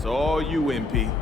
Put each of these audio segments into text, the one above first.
It's all you, MP.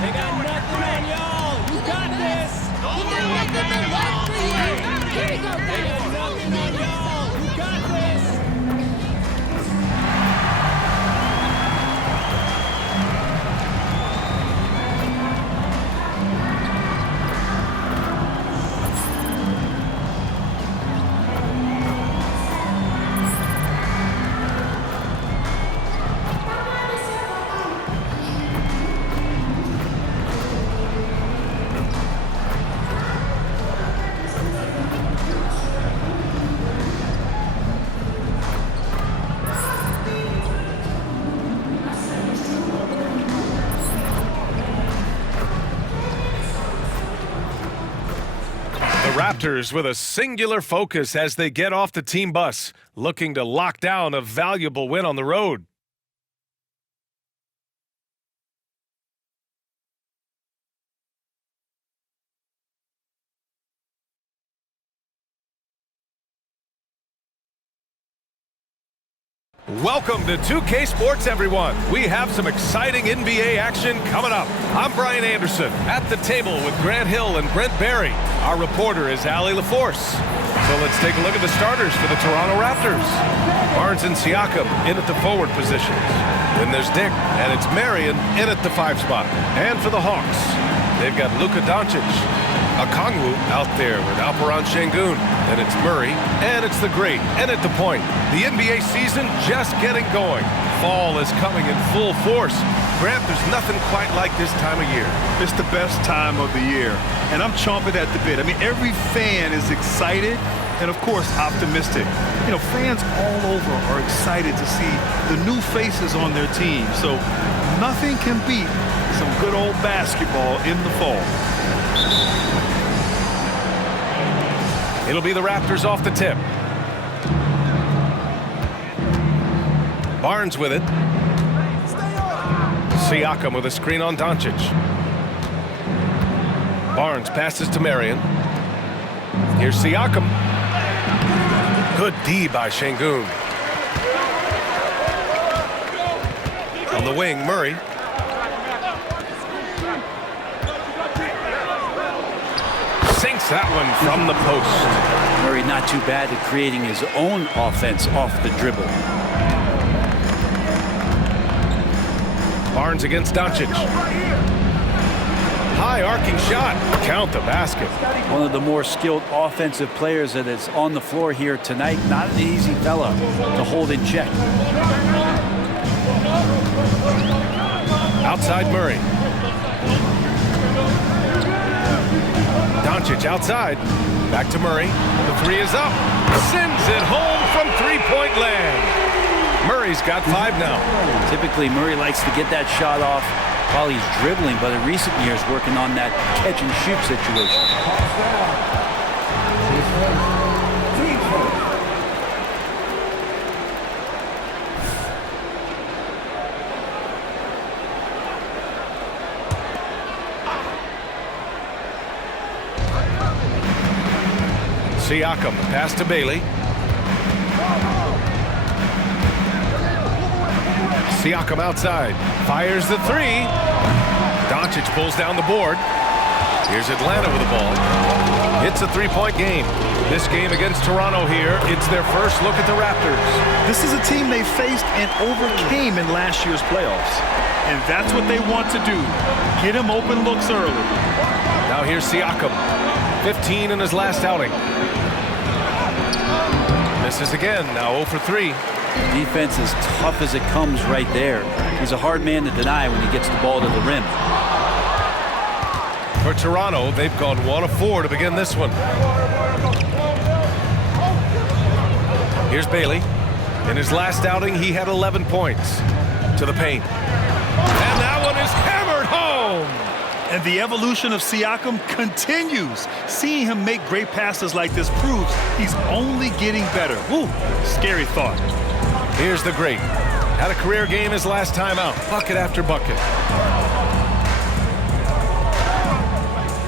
They got nothing on y'all. You got this. You got nothing but work for you. Here we go, They guys. got nothing on y'all. You got this. The Raptors with a singular focus as they get off the team bus, looking to lock down a valuable win on the road. Welcome to 2K Sports, everyone. We have some exciting NBA action coming up. I'm Brian Anderson, at the table with Grant Hill and Brent Barry. Our reporter is Allie LaForce. So let's take a look at the starters for the Toronto Raptors. Barnes and Siakam in at the forward positions. Then there's Dick, and it's Marion in at the 5 spot. And for the Hawks, they've got Luka Doncic. Okongwu out there with Alperen Şengün. Then it's Murray, and it's the great, and at the point. The NBA season just getting going. Fall is coming in full force. Grant, there's nothing quite like this time of year. It's the best time of the year, and I'm chomping at the bit. I mean, every fan is excited and, of course, optimistic. You know, fans all over are excited to see the new faces on their team. So nothing can beat some good old basketball in the fall. It'll be the Raptors off the tip. Barnes with it. Siakam with a screen on Doncic. Barnes passes to Marion. Here's Siakam. Good D by Şengün. On the wing, Murray. Sinks that one from the post. Murray not too bad at creating his own offense off the dribble. Barnes against Doncic. High arcing shot. Count the basket. One of the more skilled offensive players that is on the floor here tonight. Not an easy fella to hold in check. Outside Murray. Doncic outside. Back to Murray. The 3 is up. Sends it home from three-point land. Murray's got 5 now. Typically, Murray likes to get that shot off while he's dribbling, but in recent years, working on that catch-and-shoot situation. Siakam, pass to Bailey. Siakam outside, fires the 3. Doncic pulls down the board. Here's Atlanta with the ball. It's a 3-point game. This game against Toronto here, it's their first look at the Raptors. This is a team they faced and overcame in last year's playoffs. And that's what they want to do. Get him open looks early. Now here's Siakam. 15 in his last outing. Misses again, now 0 for 3. Defense is tough as it comes right there. He's a hard man to deny when he gets the ball to the rim. For Toronto, they've gone 1 of 4 to begin this one. Here's Bailey. In his last outing, he had 11 points. To the paint. And that one is hammered home. And the evolution of Siakam continues. Seeing him make great passes like this proves he's only getting better. Woo, scary thought. Here's the great. Had a career game his last time out. Bucket after bucket.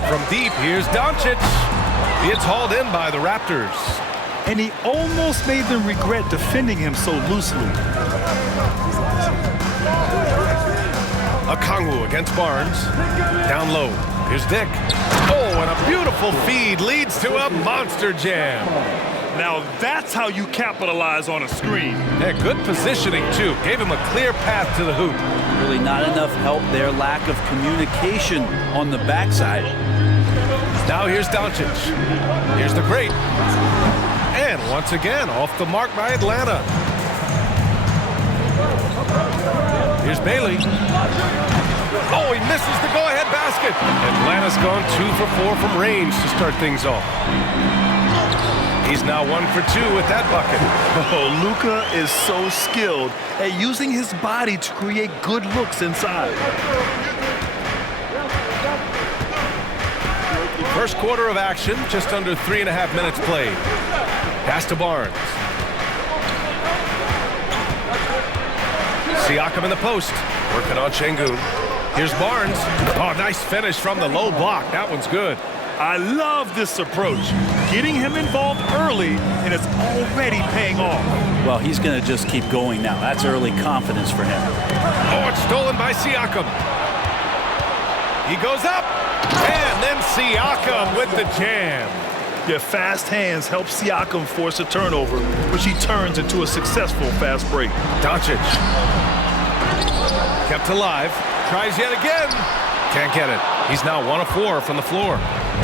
From deep, here's Doncic. It's hauled in by the Raptors. And he almost made them regret defending him so loosely. Okongwu against Barnes. Down low. Here's Dick. Oh, and a beautiful feed leads to a monster jam. Now that's how you capitalize on a screen. Yeah, good positioning, too. Gave him a clear path to the hoop. Really not enough help there. Lack of communication on the backside. Now here's Doncic. Here's the great. And once again, off the mark by Atlanta. Here's Bailey. Oh, he misses the go-ahead basket. Atlanta's gone 2 for 4 from range to start things off. He's now 1 for 2 with that bucket. Oh, Luka is so skilled at using his body to create good looks inside. First quarter of action, just under 3.5 minutes played. Pass to Barnes. Siakam in the post, working on Şengün. Here's Barnes. Oh, nice finish from the low block. That one's good. I love this approach. Getting him involved early, and it's already paying off. Well, he's going to just keep going now. That's early confidence for him. Oh, it's stolen by Siakam. He goes up, and then Siakam with the jam. Their fast hands help Siakam force a turnover, which he turns into a successful fast break. Doncic. Kept alive. Tries yet again. Can't get it. He's now 1 of 4 from the floor.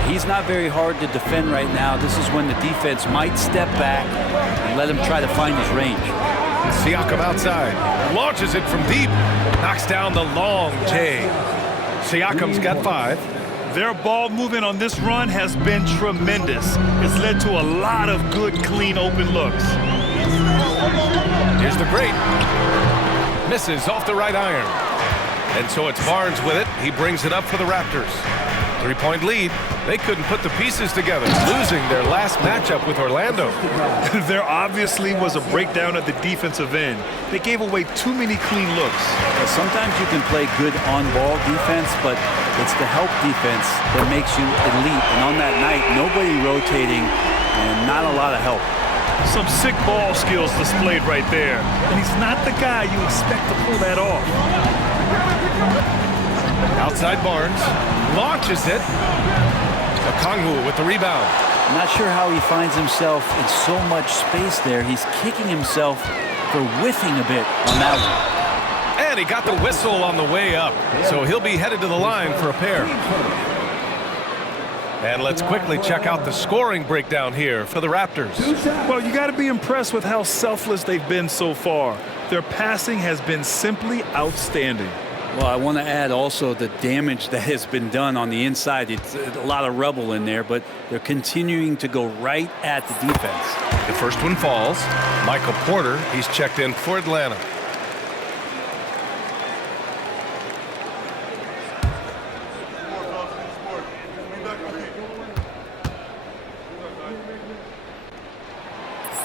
He's not very hard to defend right now. This is when the defense might step back and let him try to find his range. Siakam outside. Launches it from deep. Knocks down the long J. Siakam's got 5. Their ball movement on this run has been tremendous. It's led to a lot of good, clean, open looks. Here's the great. Misses off the right iron. And so it's Barnes with it. He brings it up for the Raptors. 3-point lead. They couldn't put the pieces together, losing their last matchup with Orlando. There obviously was a breakdown at the defensive end. They gave away too many clean looks. Sometimes you can play good on-ball defense, but it's the help defense that makes you elite. And on that night, nobody rotating and not a lot of help. Some sick ball skills displayed right there. And he's not the guy you expect to pull that off. Outside Barnes. Launches it. Okongwu with the rebound. I'm not sure how he finds himself in so much space there. He's kicking himself for whiffing a bit on that one. And he got the whistle on the way up. So he'll be headed to the line for a pair. And let's quickly check out the scoring breakdown here for the Raptors. Well, you got to be impressed with how selfless they've been so far. Their passing has been simply outstanding. Well, I want to add also the damage that has been done on the inside. It's a lot of rubble in there, but they're continuing to go right at the defense. The first one falls. Michael Porter, he's checked in for Atlanta.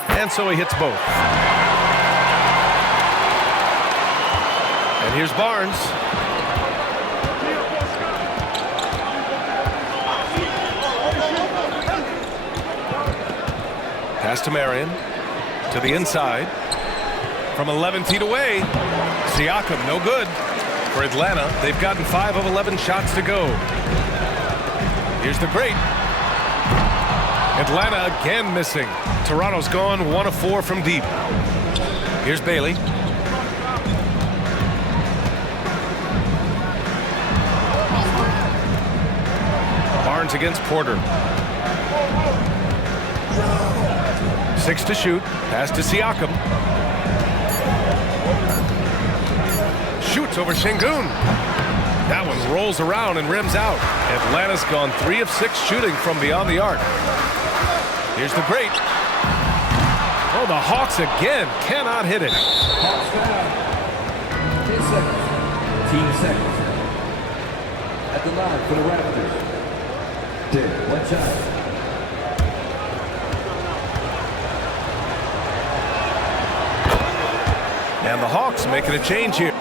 And so he hits both. And here's Barnes. Pass to Marion. To the inside. From 11 feet away. Siakam, no good. For Atlanta, they've gotten 5 of 11 shots to go. Here's the great. Atlanta again missing. Toronto's gone 1 of 4 from deep. Here's Bailey. Barnes against Porter. 6 to shoot. Pass to Siakam. Watch over Şengün. That one rolls around and rims out. Atlanta's gone 3 of 6 shooting from beyond the arc. Here's the great. Oh, the Hawks again cannot hit it. Hawks foul. 10 seconds. Team seconds. At the line for the Raptors. 10. One shot. And the Hawks making a change here.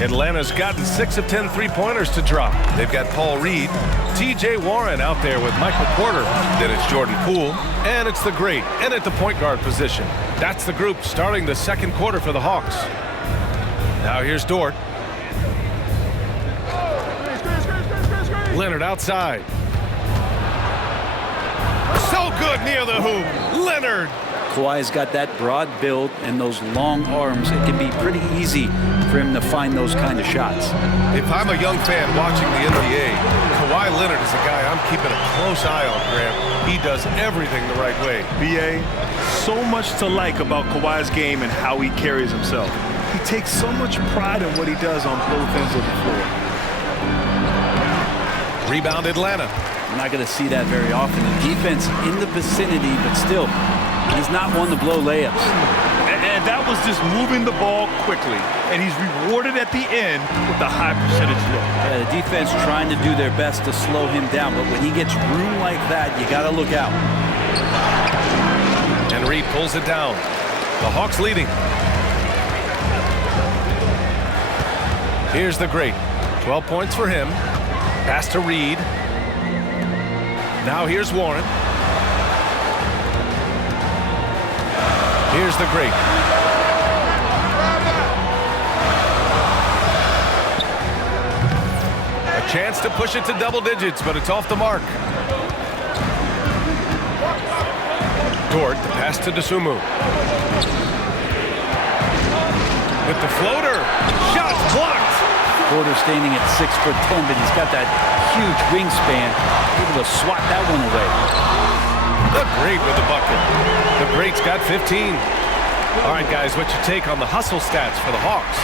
Atlanta's gotten 6 of 10 three-pointers to drop. They've got Paul Reed, T.J. Warren out there with Michael Porter. Then it's Jordan Poole, and it's the great, and at the point guard position. That's the group starting the second quarter for the Hawks. Now here's Dort. Leonard outside. So good near the hoop. Leonard. Kawhi's got that broad build and those long arms. It can be pretty easy for him to find those kind of shots. If I'm a young fan watching the NBA, Kawhi Leonard is a guy I'm keeping a close eye on, Graham. He does everything the right way. BA, so much to like about Kawhi's game and how he carries himself. He takes so much pride in what he does on both ends of the floor. Rebound Atlanta. We're not going to see that very often. The defense in the vicinity, but still, he's not one to blow layups. And that was just moving the ball quickly. And he's rewarded at the end with a high percentage look. Yeah, the defense trying to do their best to slow him down, but when he gets room like that, you got to look out. And Reed pulls it down. The Hawks leading. Here's the great. 12 points for him. Pass to Reed. Now here's Warren. Here's the great. A chance to push it to double digits, but it's off the mark. Dort, the pass to Dosunmu. With the floater. Shot blocked. Porter standing at 6'10", but he's got that huge wingspan, able to swat that one away. The great with the bucket. The great's got 15. All right, guys, what's your take on the hustle stats for the Hawks?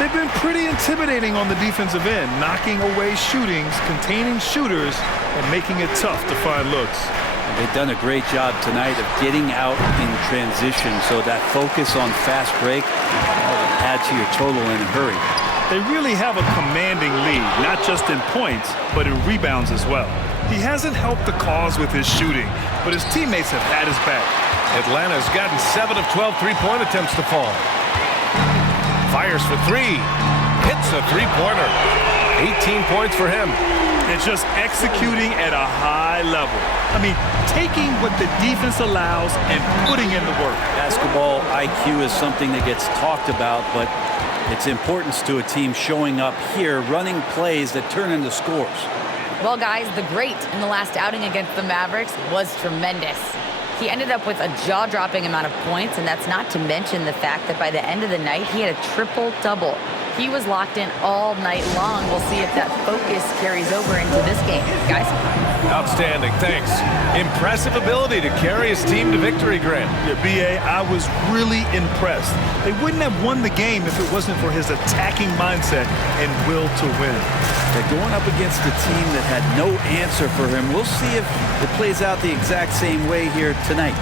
They've been pretty intimidating on the defensive end, knocking away shootings, containing shooters, and making it tough to find looks. They've done a great job tonight of getting out in transition, so that focus on fast break will add to your total in a hurry. They really have a commanding lead, not just in points, but in rebounds as well. He hasn't helped the cause with his shooting, but his teammates have had his back. Atlanta's gotten 7 of 12 three-point attempts to fall. Fires for 3. Hits a three-pointer. 18 points for him. It's just executing at a high level. I mean, taking what the defense allows and putting in the work. Basketball IQ is something that gets talked about, but its importance to a team showing up here, running plays that turn into scores. Well, guys, the great in the last outing against the Mavericks was tremendous. He ended up with a jaw-dropping amount of points, and that's not to mention the fact that by the end of the night, he had a triple-double. He was locked in all night long. We'll see if that focus carries over into this game. Guys? Outstanding, thanks. Impressive ability to carry his team to victory, Grant. Yeah, BA, I was really impressed. They wouldn't have won the game if it wasn't for his attacking mindset and will to win. They're going up against a team that had no answer for him. We'll see if it plays out the exact same way here tonight.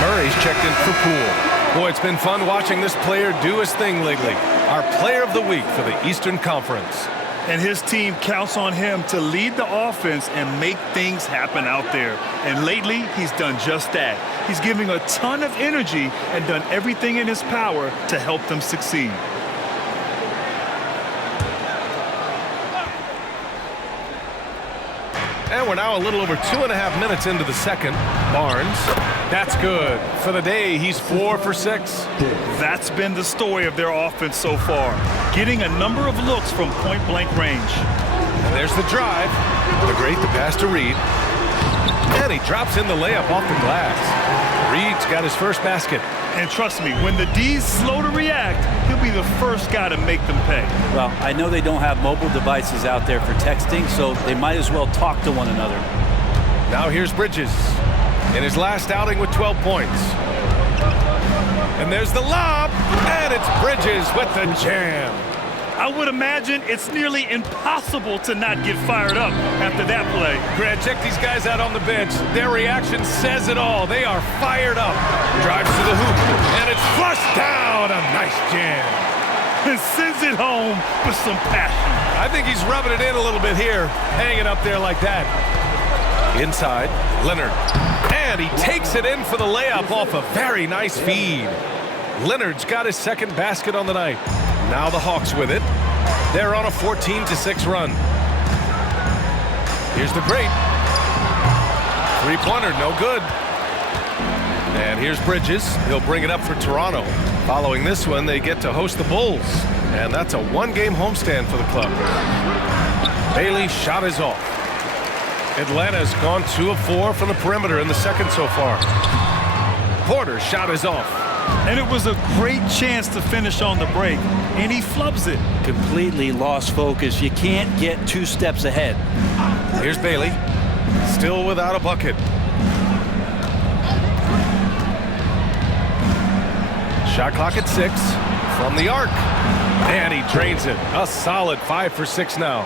Murray's checked in for Poole. Boy, it's been fun watching this player do his thing lately. Our player of the week for the Eastern Conference. And his team counts on him to lead the offense and make things happen out there. And lately, he's done just that. He's giving a ton of energy and done everything in his power to help them succeed. And we're now a little over 2.5 minutes into the second. Barnes, that's good. For the day, he's 4 for 6. That's been the story of their offense so far, getting a number of looks from point-blank range. And there's the drive. The great, the pass to Reed. And he drops in the layup off the glass. Reed's got his first basket. And trust me, when the D's slow to react, he'll be the first guy to make them pay. Well, I know they don't have mobile devices out there for texting, so they might as well talk to one another. Now here's Bridges in his last outing with 12 points. And there's the lob, and it's Bridges with the jam. I would imagine it's nearly impossible to not get fired up after that play. Grant, check these guys out on the bench. Their reaction says it all. They are fired up. Drives to the hoop, and it's flushed down. A nice jam. And sends it home with some passion. I think he's rubbing it in a little bit here, hanging up there like that. Inside, Leonard. And he takes it in for the layup off a very nice feed. Leonard's got his second basket on the night. Now the Hawks with it. They're on a 14-6 run. Here's the great. Three-pointer, no good. And here's Bridges. He'll bring it up for Toronto. Following this one, they get to host the Bulls. And that's a one-game homestand for the club. Bailey's shot is off. Atlanta's gone 2 of 4 from the perimeter in the second so far. Porter's shot is off. And it was a great chance to finish on the break, and he flubs it. Completely lost focus. You can't get 2 steps ahead. Here's Bailey, still without a bucket. Shot clock at 6 from the arc, and he drains it. A solid 5 for 6 now.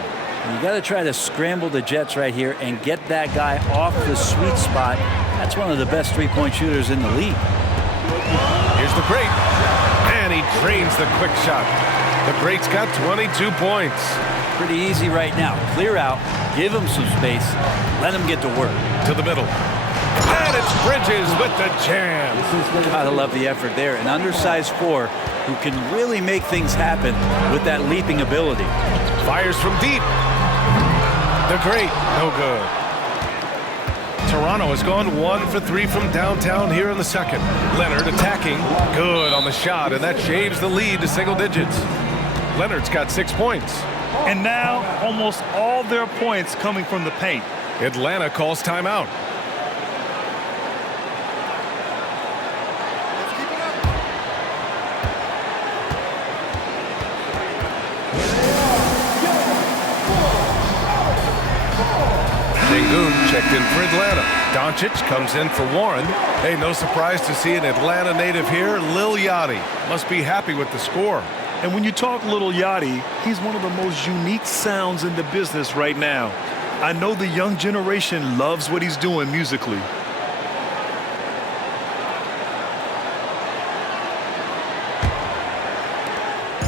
You got to try to scramble the Jets right here and get that guy off the sweet spot. That's one of the best three-point shooters in the league. Here's the great, and he drains the quick shot. The great's got 22 points. Pretty easy right now. Clear out, give him some space, let him get to work. To the middle. And it's Bridges with the jam. Gotta love the effort there. An undersized 4 who can really make things happen with that leaping ability. Fires from deep. The great, no good. Toronto has gone 1 for 3 from downtown here in the second. Leonard attacking, good on the shot, and that shaves the lead to single digits. Leonard's got 6 points. And now almost all their points coming from the paint. Atlanta calls timeout. Sengun checked in for Atlanta. Doncic comes in for Warren. Hey, no surprise to see an Atlanta native here, Lil Yachty. Must be happy with the score. And when you talk Little Yachty, he's one of the most unique sounds in the business right now. I know the young generation loves what he's doing musically.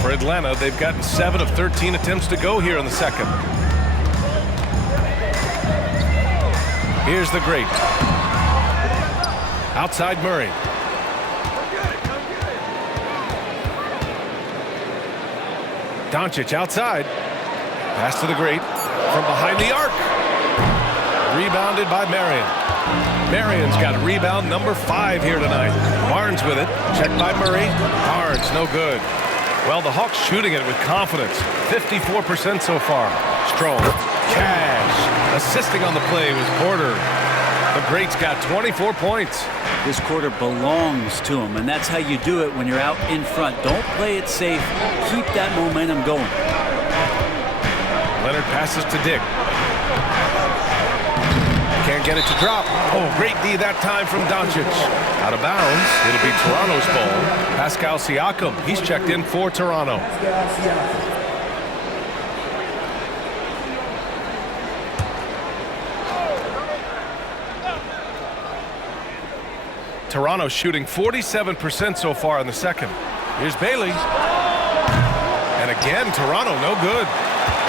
For Atlanta, they've gotten 7 of 13 attempts to go here in the second. Here's the great. Outside Murray. Doncic outside. Pass to the great. From behind the arc. Rebounded by Marion. Marion's got rebound number 5 here tonight. Barnes with it. Checked by Murray. Barnes, no good. Well, the Hawks shooting it with confidence. 54% so far. Strong. Cash. Assisting on the play was Porter. The great's got 24 points. This quarter belongs to him, and that's how you do it when you're out in front. Don't play it safe. Keep that momentum going. Leonard passes to Dick. Can't get it to drop. Oh, great D that time from Doncic. Out of bounds. It'll be Toronto's ball. Pascal Siakam. He's checked in for Toronto. Toronto shooting 47% so far in the second. Here's Bailey. And again, Toronto no good.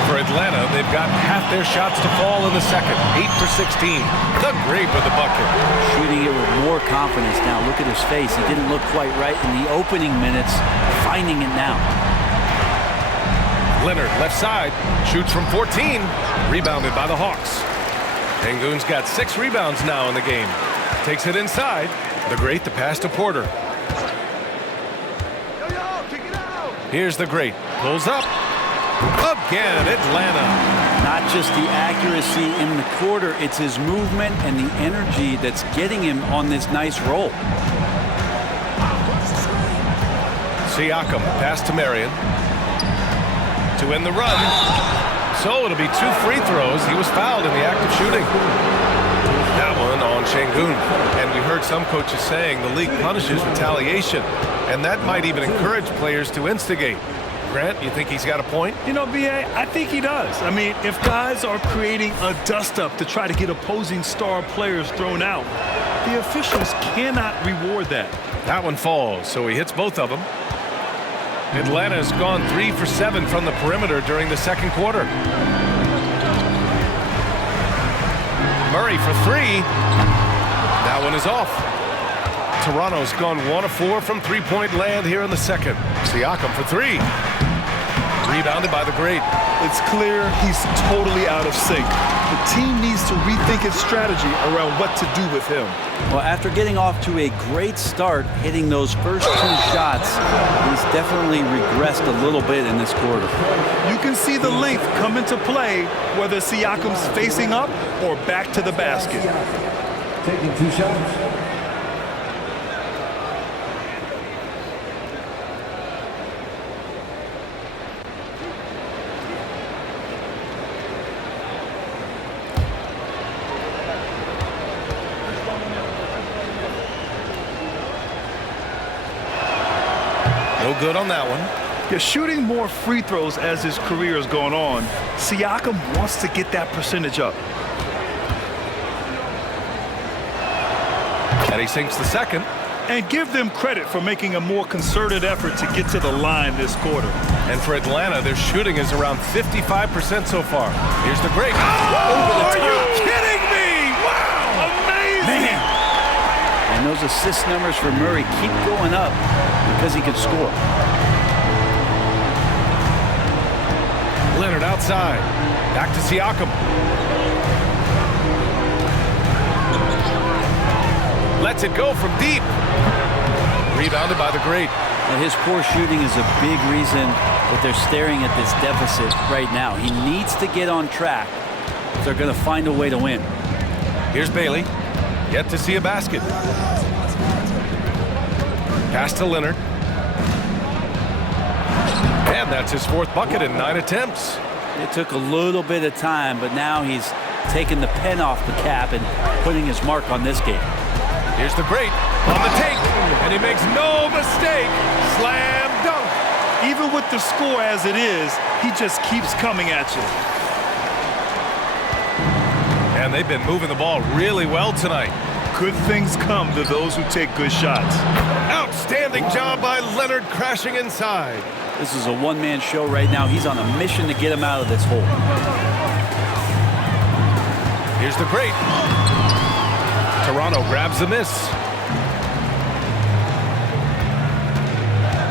For Atlanta, they've got half their shots to fall in the second. 8 for 16. The great with the bucket. Shooting it with more confidence now. Look at his face. He didn't look quite right in the opening minutes. Finding it now. Leonard, left side, shoots from 14. Rebounded by the Hawks. Sengun's got 6 rebounds now in the game. Takes it inside. The great, the pass to Porter. Here's the great. Pulls up. Again, Atlanta. Not just the accuracy in the quarter, it's his movement and the energy that's getting him on this nice roll. Siakam, pass to Marion. To win the run. So it'll be 2 free throws. He was fouled in the act of shooting. That one on Şengün. And we heard some coaches saying the league punishes retaliation. And that might even encourage players to instigate. Grant, you think he's got a point? You know, B.A., I think he does. I mean, if guys are creating a dust-up to try to get opposing star players thrown out, the officials cannot reward that. That one falls, so he hits both of them. Atlanta's gone 3 for 7 from the perimeter during the second quarter. Murray for 3. That one is off. Toronto's gone 1 of 4 from three-point land here in the second. Siakam for 3. Rebounded by the great. It's clear he's totally out of sync. The team needs to rethink its strategy around what to do with him. Well, after getting off to a great start, hitting those first 2 shots, he's definitely regressed a little bit in this quarter. You can see the length come into play, whether Siakam's facing up or back to the basket. Taking 2 shots. No good on that one. Yeah, shooting more free throws as his career has gone on, Siakam wants to get that percentage up. And he sinks the second. And give them credit for making a more concerted effort to get to the line this quarter. And for Atlanta, their shooting is around 55% so far. Here's the break. Oh, are you kidding me? Wow, amazing. Man. And those assist numbers for Murray keep going up because he can score. Leonard outside. Back to Siakam. Lets it go from deep. Rebounded by the great. And his poor shooting is a big reason that they're staring at this deficit right now. He needs to get on track if they're going to find a way to win. Here's Bailey. Yet to see a basket. Pass to Leonard. And that's his 4th bucket in 9 attempts. It took a little bit of time, but now he's taking the pen off the cap and putting his mark on this game. Here's the great on the take, and he makes no mistake. Slam dunk. Even with the score as it is, he just keeps coming at you. And they've been moving the ball really well tonight. Good things come to those who take good shots. Outstanding job by Leonard crashing inside. This is a one-man show right now. He's on a mission to get him out of this hole. Here's the great. Toronto grabs the miss.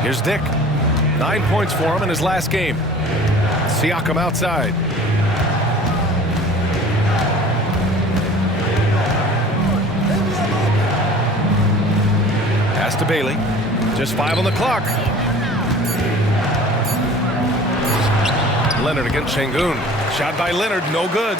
Here's Dick. 9 points for him in his last game. Siakam outside. Pass to Bailey. Just 5 on the clock. Leonard against Şengün. Shot by Leonard, no good.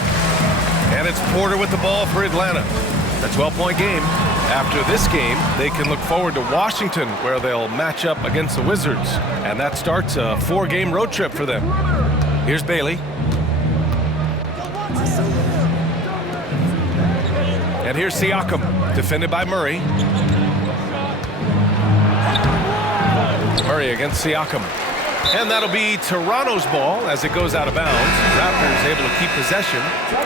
And it's Porter with the ball for Atlanta. A 12-point game. After this game, they can look forward to Washington, where they'll match up against the Wizards. And that starts a 4-game road trip for them. Here's Bailey. And here's Siakam, defended by Murray. Murray against Siakam. And that'll be Toronto's ball as it goes out of bounds. Raptors able to keep possession.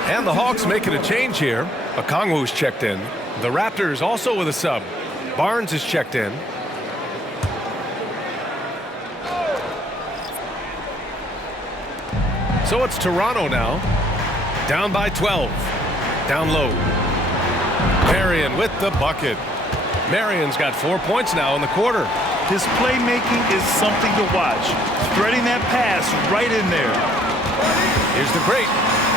And the Hawks making a change here. Okongwu's checked in. The Raptors also with a sub. Barnes is checked in. So it's Toronto now. Down by 12. Down low. Marion with the bucket. Marion's got 4 points now in the quarter. His playmaking is something to watch. Threading that pass right in there. Here's the great.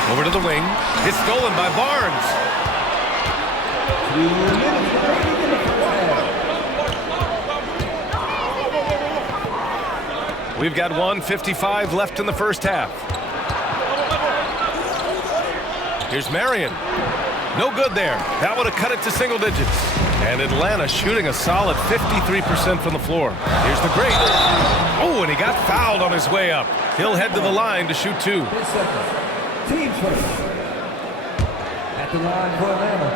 Over to the wing. It's stolen by Barnes. We've got 1:55 left in the first half. Here's Marion. No good there. That would have cut it to single digits. And Atlanta shooting a solid 53% from the floor. Here's the great. Oh, and he got fouled on his way up. He'll head to the line to shoot 2. Team first. At the line for Atlanta.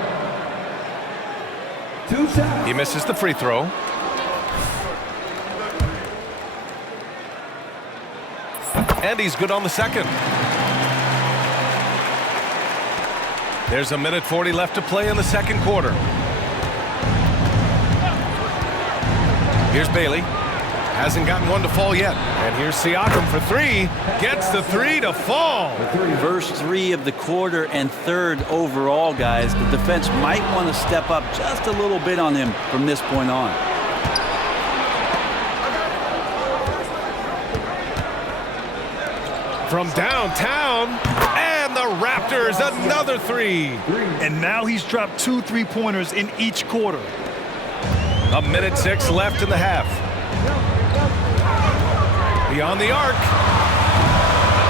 2 shots. He misses the free throw. And he's good on the second. There's a minute 40 left to play in the second quarter. Here's Bailey. Hasn't gotten one to fall yet. And here's Siakam for 3. Gets the 3 to fall. First 3 of the quarter and third overall, guys. The defense might want to step up just a little bit on him from this point on. From downtown, and the Raptors another 3. And now he's dropped 2 3-pointers in each quarter. A minute 6 left in the half. Beyond the arc.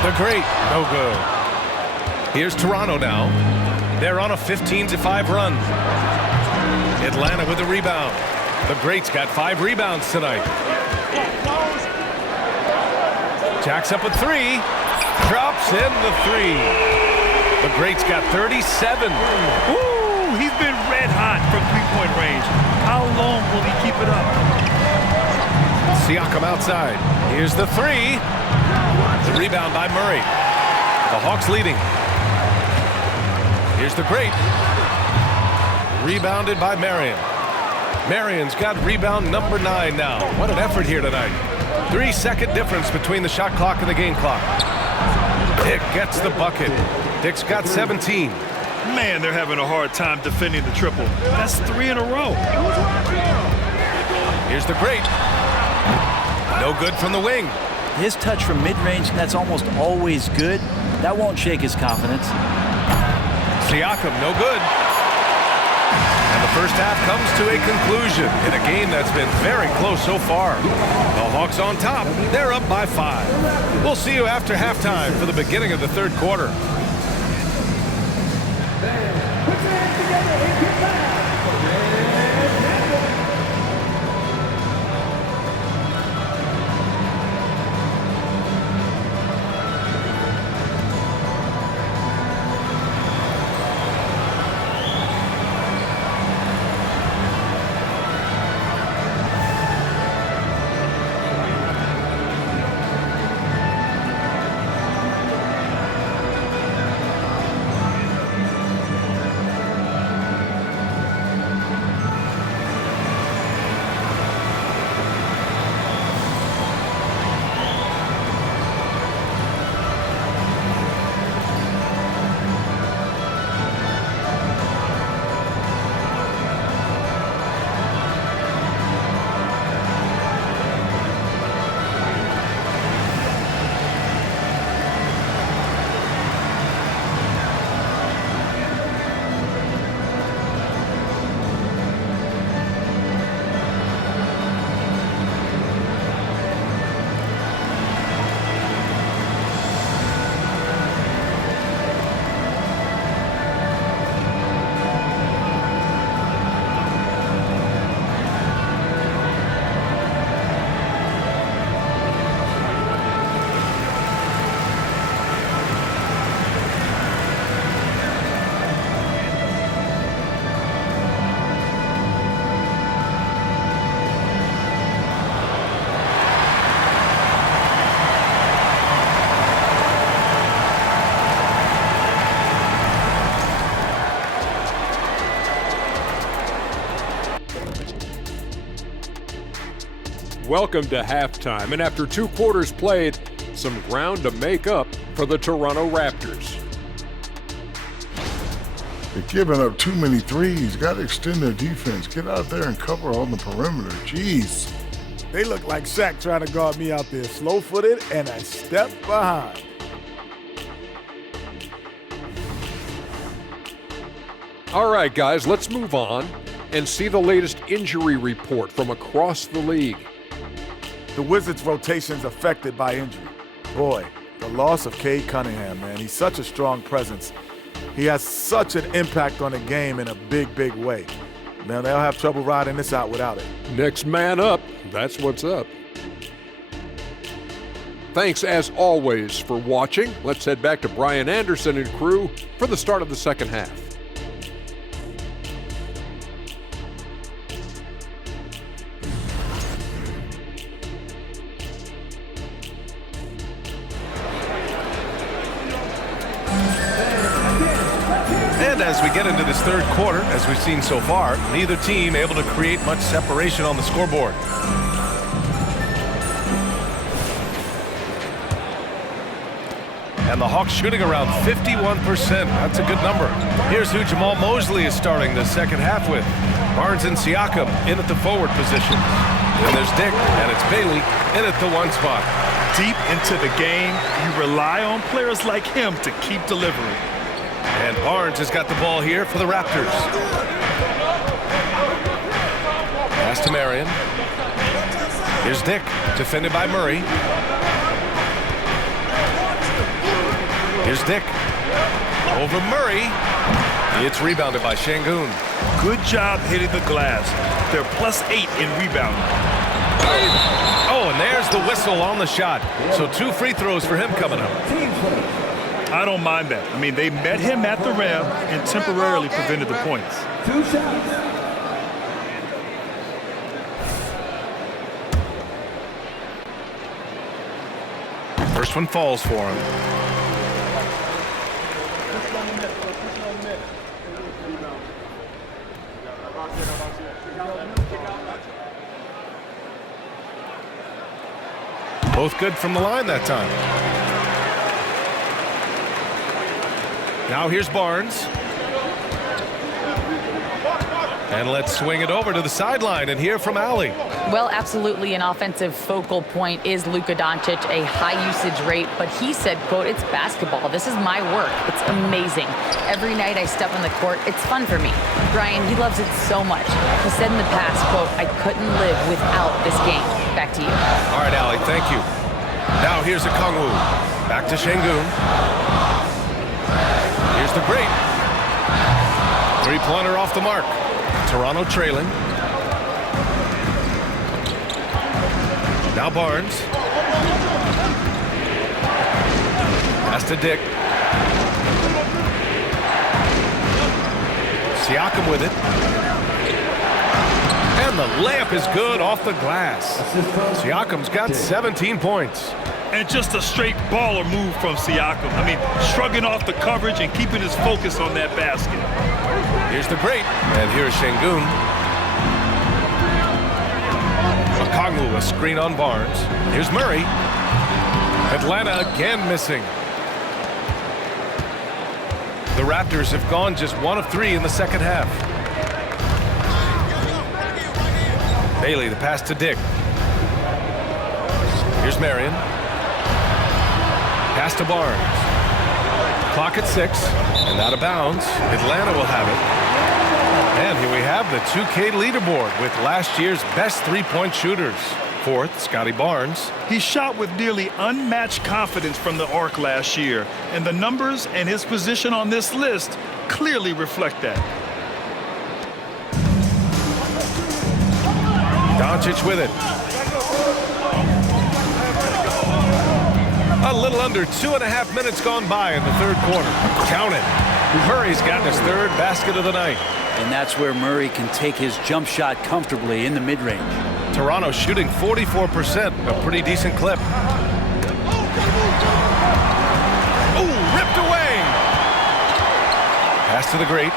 The great, no good. Here's Toronto now. They're on a 15-5 run. Atlanta with the rebound. The great's got 5 rebounds tonight. Jacks up with 3. Drops in the 3. The great's got 37. Woo! He's been red hot from 3-point range. How long will he keep it up? Siakam outside. Here's the 3. The rebound by Murray. The Hawks leading. Here's the great. Rebounded by Marion. Marion's got rebound number 9 now. What an effort here tonight. 3-second difference between the shot clock and the game clock. Dick gets the bucket. Dick's got 17. Man, they're having a hard time defending the triple. That's 3 in a row. Here's the great. No good from the wing. His touch from mid-range, that's almost always good. That won't shake his confidence. Siakam, no good. And the first half comes to a conclusion in a game that's been very close so far. The Hawks on top. They're up by 5. We'll see you after halftime for the beginning of the third quarter. Put your hands together and get back. Welcome to halftime, and after 2 quarters played, some ground to make up for the Toronto Raptors. They're giving up too many threes. Got to extend their defense. Get out there and cover on the perimeter. Jeez. They look like Shaq trying to guard me out there, slow-footed and a step behind. All right, guys, let's move on and see the latest injury report from across the league. The Wizards' rotation's affected by injury. Boy, the loss of Cade Cunningham, man, he's such a strong presence. He has such an impact on the game in a big, big way. Now, they'll have trouble riding this out without it. Next man up, that's what's up. Thanks, as always, for watching. Let's head back to Brian Anderson and crew for the start of the second half. And as we get into this third quarter, as we've seen so far, neither team able to create much separation on the scoreboard. And the Hawks shooting around 51%. That's a good number. Here's who Jamal Mosley is starting the second half with. Barnes and Siakam in at the forward position. Then there's Dick, and it's Bailey in at the 1 spot. Deep into the game, you rely on players like him to keep delivering. And Barnes has got the ball here for the Raptors. Pass to Marion. Here's Dick, defended by Murray. Here's Dick. Over Murray. It's rebounded by Şengün. Good job hitting the glass. They're +8 in rebounding. Oh, and there's the whistle on the shot. So 2 free throws for him coming up. I don't mind that. I mean, they met him at the rim and temporarily prevented the points. 2 shots. First one falls for him. Both good from the line that time. Now here's Barnes. And let's swing it over to the sideline and hear from Allie. Well, absolutely an offensive focal point is Luka Doncic, a high usage rate, but he said, quote, "It's basketball. This is my work. It's amazing. Every night I step on the court, it's fun for me." Brian, he loves it so much. He said in the past, quote, "I couldn't live without this game." Back to you. All right, Allie, thank you. Now here's Okongwu. Back to Şengün. Here's the great. 3-pointer off the mark. Toronto trailing. Now Barnes. Pass to Dick. Siakam with it. And the layup is good off the glass. Siakam's got 17 points. And just a straight baller move from Siakam. I mean, shrugging off the coverage and keeping his focus on that basket. Here's the great, and here's Şengün. Okongwu, a screen on Barnes. Here's Murray. Atlanta again missing. The Raptors have gone just 1 of 3 in the second half. Bailey, the pass to Dick. Here's Marion. Pass to Barnes. Clock at 6, and out of bounds. Atlanta will have it. And here we have the 2K leaderboard with last year's best 3-point shooters. 4th, Scotty Barnes. He shot with nearly unmatched confidence from the arc last year, and the numbers and his position on this list clearly reflect that. Doncic with it. A little under 2.5 minutes gone by in the third quarter. Count it. Murray's gotten his 3rd basket of the night. And that's where Murray can take his jump shot comfortably in the mid-range. Toronto shooting 44%, a pretty decent clip. Ooh, ripped away. Pass to the great.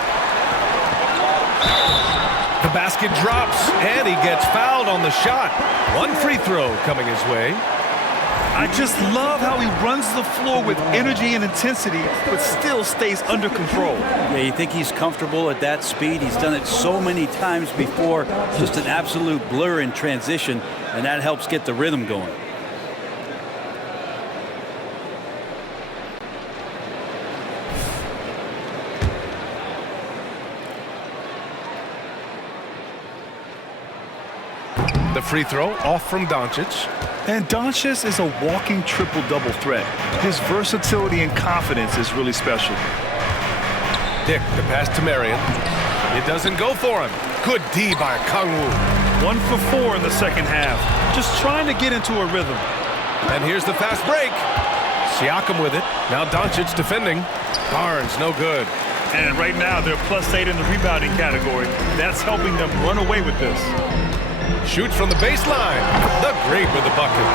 The basket drops, and he gets fouled on the shot. 1 free throw coming his way. I just love how he runs the floor with energy and intensity, but still stays under control. Yeah, you think he's comfortable at that speed? He's done it so many times before. Just an absolute blur in transition, and that helps get the rhythm going. The free throw off from Doncic. And Doncic is a walking triple-double threat. His versatility and confidence is really special. Dick, the pass to Marion. It doesn't go for him. Good D by Kangwoo. 1 for 4 in the second half. Just trying to get into a rhythm. And here's the fast break. Siakam with it. Now Doncic defending. Barnes, no good. And right now, they're +8 in the rebounding category. That's helping them run away with this. Shoots from the baseline. The Great with the bucket.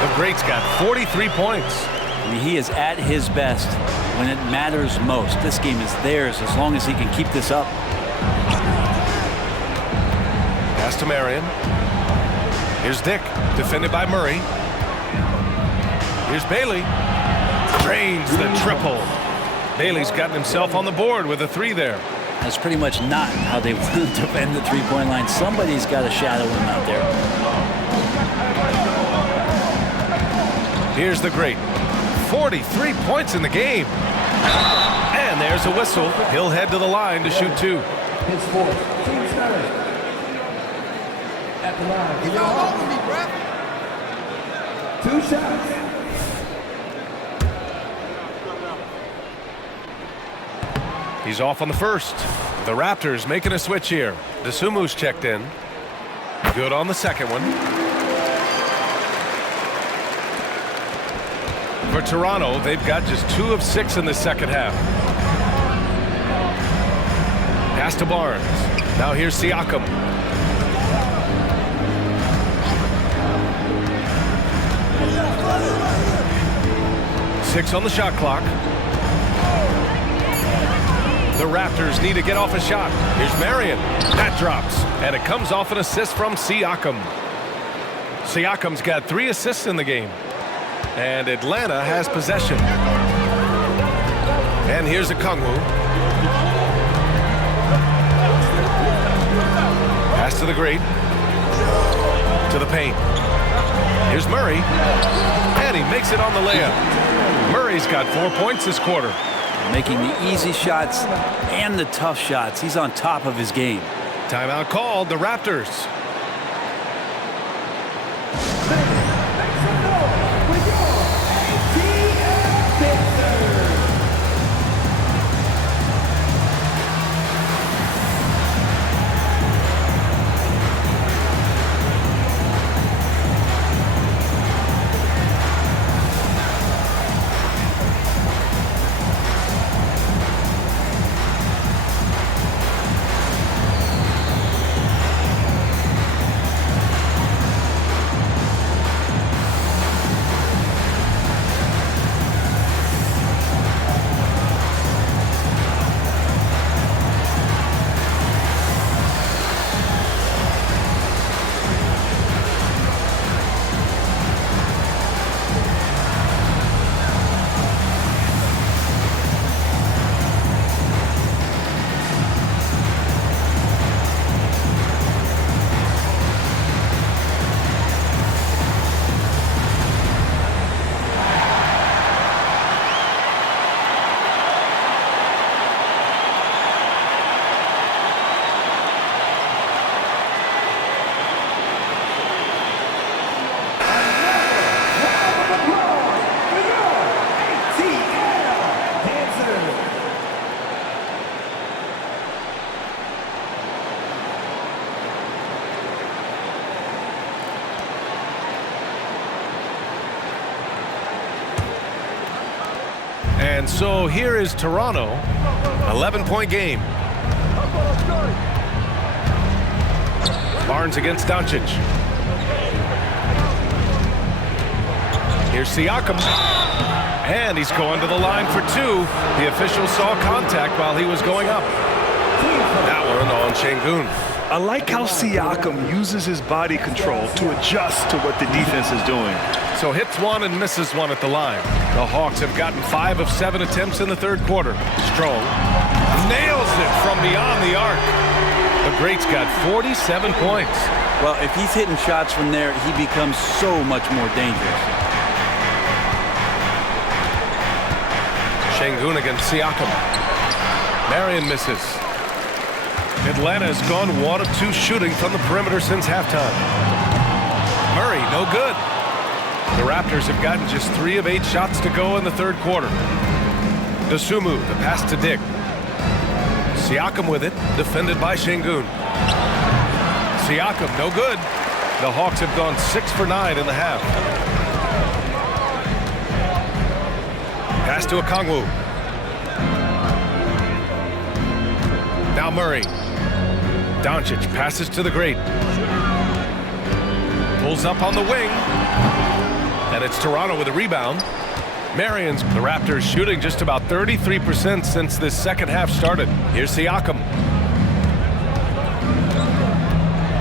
The Great's got 43 points. I mean, he is at his best when it matters most. This game is theirs as long as he can keep this up. Pass to Marion. Here's Dick, defended by Murray. Here's Bailey. Drains the triple. Bailey's gotten himself on the board with a 3 there. That's pretty much not how they want to defend the three-point line. Somebody's got to shadow him out there. Here's the Great. 43 points in the game. And there's a whistle. He'll head to the line to shoot 2. His fourth. Team started. At the line. You're all over me, bruh. 2 shots. He's off on the first. The Raptors making a switch here. Desumu's checked in. Good on the second one. For Toronto, they've got just 2 of 6 in the second half. Pass to Barnes. Now here's Siakam. Six on the shot clock. The Raptors need to get off a shot. Here's Marion. That drops. And it comes off an assist from Siakam. Siakam's got 3 assists in the game. And Atlanta has possession. And here's a Kangwoo. Pass to the Great. To the paint. Here's Murray. And he makes it on the layup. Murray's got 4 points this quarter. Making the easy shots and the tough shots. He's on top of his game. Timeout called, the Raptors. And so here is Toronto, 11-point game. Barnes against Doncic. Here's Siakam. And he's going to the line for 2. The official saw contact while he was going up. That one on Şengün. I like how Siakam uses his body control to adjust to what the defense is doing. So hits 1 and misses 1 at the line. The Hawks have gotten 5 of 7 attempts in the third quarter. Strong nails it from beyond the arc. The Great's got 47 points. Well, if he's hitting shots from there, he becomes so much more dangerous. Şengün against Siakam. Marion misses. Atlanta has gone 1 of 2 shooting from the perimeter since halftime. Murray, no good. The Raptors have gotten just 3 of 8 shots to go in the third quarter. Dosunmu, the pass to Dick. Siakam with it, defended by Şengün. Siakam, no good. The Hawks have gone 6 for 9 in the half. Pass to Okongwu. Now Murray. Doncic passes to the great. Pulls up on the wing. And it's Toronto with a rebound. Marion's the Raptors shooting just about 33% since this second half started. Here's Siakam.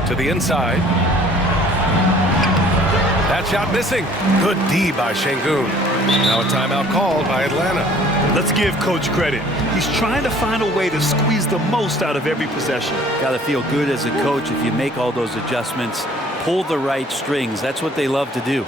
To the inside. That shot missing. Good D by Şengün. Now a timeout called by Atlanta. Let's give Coach credit. He's trying to find a way to squeeze the most out of every possession. Got to feel good as a coach if you make all those adjustments, pull the right strings. That's what they love to do.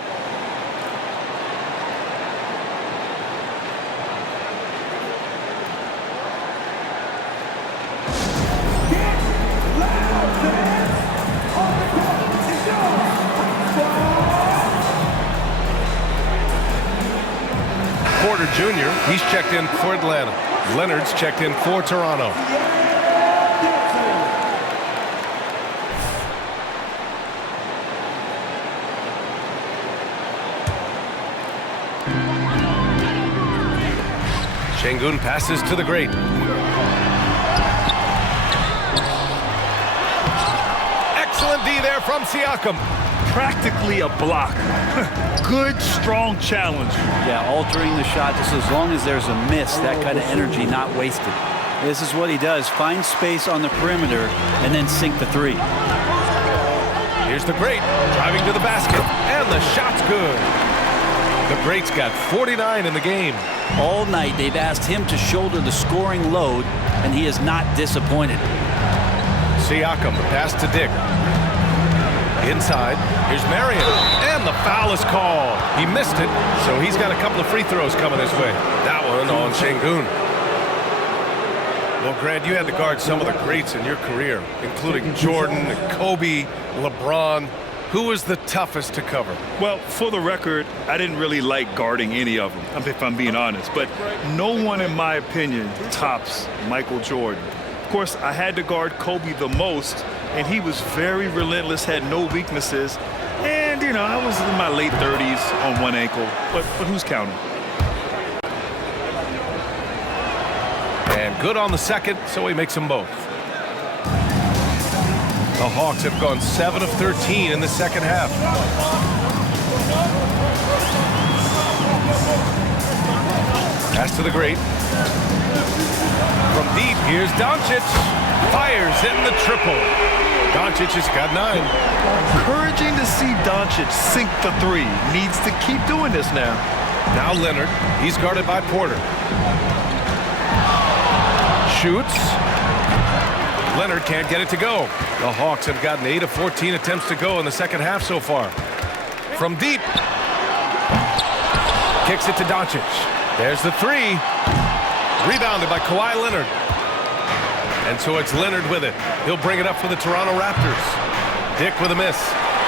Porter Jr., he's checked in for Atlanta. Leonard's checked in for Toronto. Şengün passes to the great. Excellent D there from Siakam. Practically a block. Good, strong challenge. Yeah, altering the shot just as long as there's a miss, that kind of energy not wasted. This is what he does. Find space on the perimeter and then sink the three. Here's the great driving to the basket, and the shot's good. The great's got 49 in the game. All night they've asked him to shoulder the scoring load, and he is not disappointed. Siakam, the pass to Dick. Inside, here's Marion, and the foul is called. He missed it, so he's got a couple of free throws coming his way. That one on Şengün. Well, Grant, you had to guard some of the greats in your career, including Jordan, and Kobe, LeBron. Who was the toughest to cover? Well, for the record, I didn't really like guarding any of them, if I'm being honest. But no one, in my opinion, tops Michael Jordan. Of course, I had to guard Kobe the most, and he was very relentless, had no weaknesses. And, you know, I was in my late 30s on one ankle, but who's counting? And good on the second, so he makes them both. The Hawks have gone 7 of 13 in the second half. Pass to the great. From deep, here's Doncic. Fires, hitting the triple. Doncic has got 9. Encouraging to see Doncic sink the three. Needs to keep doing this now. Now Leonard, he's guarded by Porter. Shoots. Leonard can't get it to go. The Hawks have gotten 8 of 14 attempts to go in the second half so far. From deep. Kicks it to Doncic. There's the three. Rebounded by Kawhi Leonard. And so it's Leonard with it. He'll bring it up for the Toronto Raptors. Dick with a miss.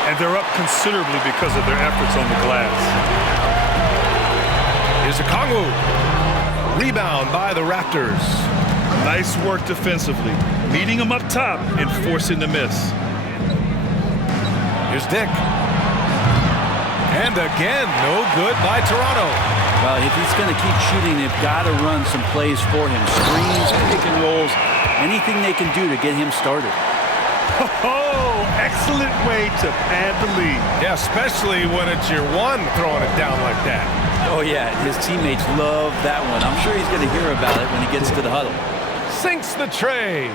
And they're up considerably because of their efforts on the glass. Here's Okongwu. Rebound by the Raptors. Nice work defensively. Meeting him up top and forcing the miss. Here's Dick. And again, no good by Toronto. Well, if he's going to keep shooting, they've got to run some plays for him. Screens, pick and rolls, anything they can do to get him started. Oh, excellent way to pad the lead. Yeah, especially when it's your one throwing it down like that. Oh, yeah, his teammates love that one. I'm sure he's going to hear about it when he gets to the huddle. Sinks the tray.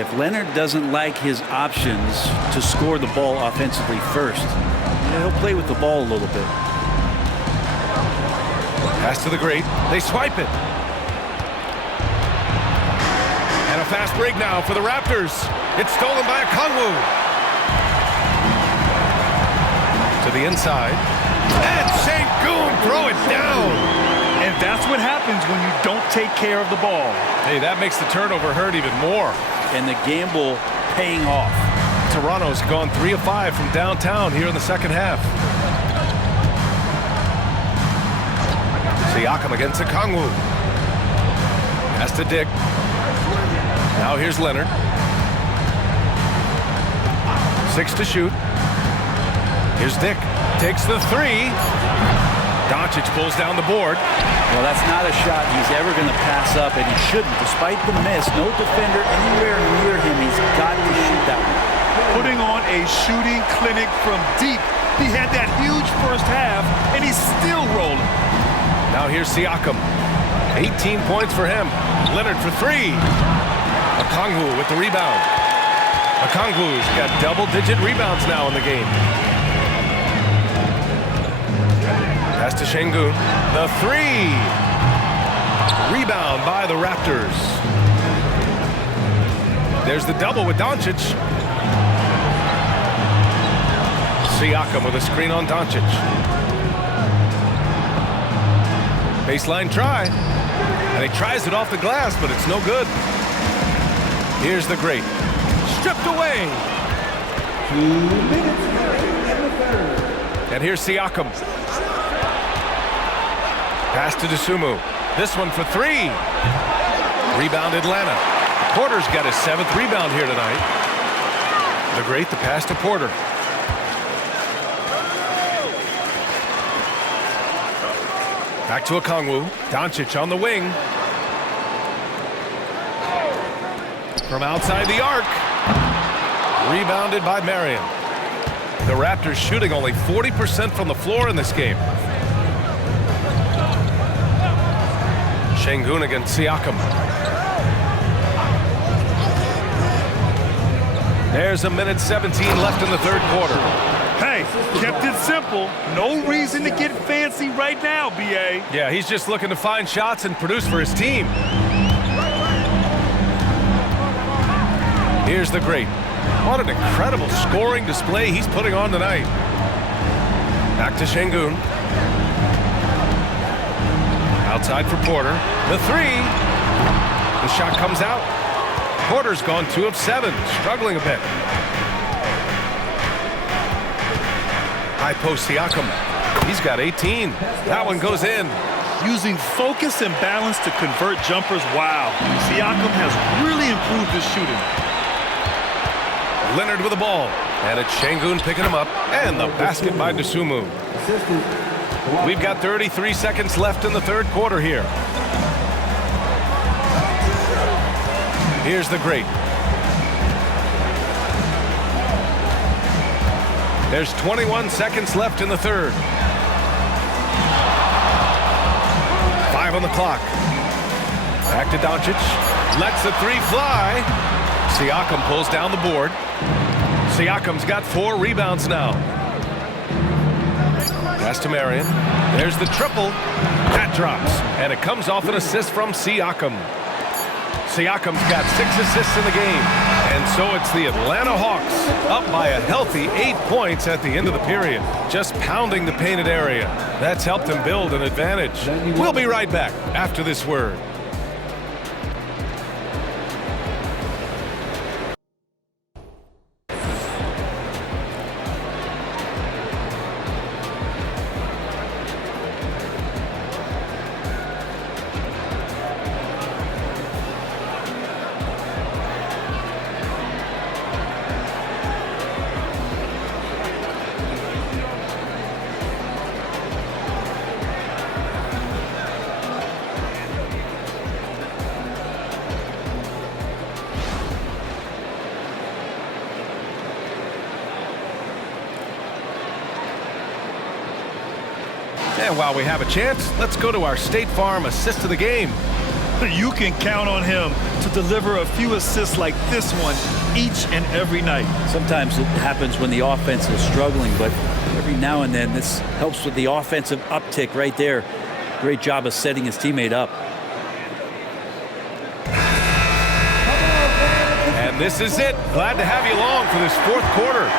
If Leonard doesn't like his options to score the ball offensively first, he'll play with the ball a little bit. Pass to the great. They swipe it. And a fast break now for the Raptors. It's stolen by Okongwu. To the inside. And Şengün throw it down. And that's what happens when you don't take care of the ball. Hey, that makes the turnover hurt even more. And the gamble paying off. Toronto's gone 3 of 5 from downtown here in the second half. Siakam against Okongwu. Pass to Dick. Now here's Leonard. 6 to shoot. Here's Dick. Takes the 3. Doncic pulls down the board. Well, that's not a shot he's ever going to pass up, and he shouldn't. Despite the miss, no defender anywhere near him. He's got to shoot that one. Putting on a shooting clinic from deep. He had that huge first half, and he's still rolling. Now here's Siakam. 18 points for him. Leonard for 3. Okongwu with the rebound. Okongwu's got double-digit rebounds now in the game. Pass to Şengün. The 3. Rebound by the Raptors. There's the double with Doncic. Siakam with a screen on Doncic. Baseline try. And he tries it off the glass, but it's no good. Here's the great. Stripped away. 2 minutes in the third. And here's Siakam. Pass to Dosunmu. This one for 3. Rebound Atlanta. Porter's got his 7th rebound here tonight. The great, the pass to Porter. Back to Okongwu. Doncic on the wing. From outside the arc. Rebounded by Marion. The Raptors shooting only 40% from the floor in this game. Şengün against Siakam. There's 1:17 left in the third quarter. Hey, kept it simple. No reason to get fancy right now, B.A. Yeah, he's just looking to find shots and produce for his team. Here's the great. What an incredible scoring display he's putting on tonight. Back to Şengün. Outside for Porter. The 3. The shot comes out. Porter's gone 2 of 7, struggling a bit. High post Siakam. He's got 18. That one goes in. Using focus and balance to convert jumpers. Wow. Siakam has really improved his shooting. Leonard with the ball. And it's Şengün picking him up. And the basket by Dosunmu. We've got 33 seconds left in the third quarter here. Here's the great. There's 21 seconds left in the third. 5 on the clock. Back to Doncic. Lets the 3 fly. Siakam pulls down the board. Siakam's got 4 rebounds now. Pass to Marion. There's the triple. That drops. And it comes off an assist from Siakam. Siakam's got 6 assists in the game. And so it's the Atlanta Hawks up by a healthy 8 points at the end of the period. Just pounding the painted area. That's helped them build an advantage. We'll be right back after this word. And while we have a chance, let's go to our State Farm assist of the game. You can count on him to deliver a few assists like this one each and every night. Sometimes it happens when the offense is struggling, but every now and then this helps with the offensive uptick right there. Great job of setting his teammate up. And this is it. Glad to have you along for this fourth quarter.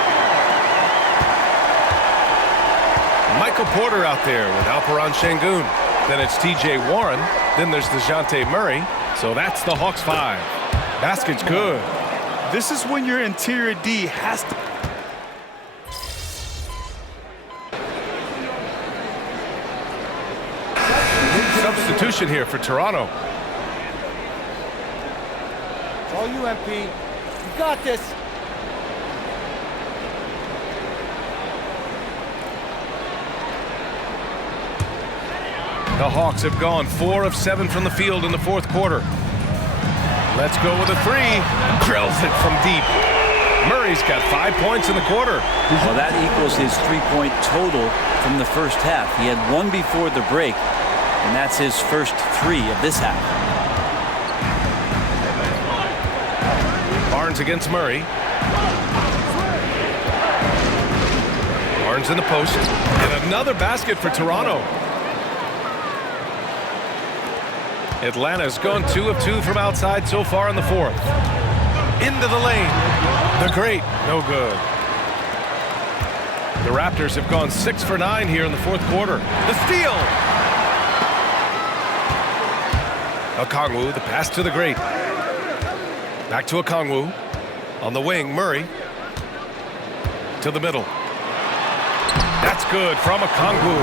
Michael Porter out there with Alperen Şengün. Then it's T.J. Warren. Then there's DeJounte Murray. So that's the Hawks 5. Basket's good. This is when your interior D has to... Substitution here for Toronto. All you, MP. You got this. The Hawks have gone 4 of 7 from the field in the fourth quarter. Let's go with a 3. Drills it from deep. Murray's got 5 points in the quarter. Well, that equals his 3-point total from the first half. He had 1 before the break, and that's his first 3 of this half. Barnes against Murray. Barnes in the post. And another basket for Toronto. Atlanta's gone 2 of 2 from outside so far in the fourth. Into the lane. The great, no good. The Raptors have gone 6 for 9 here in the fourth quarter. The steal. Okongwu, the pass to the great. Back to Okongwu. On the wing, Murray. To the middle. That's good from Okongwu.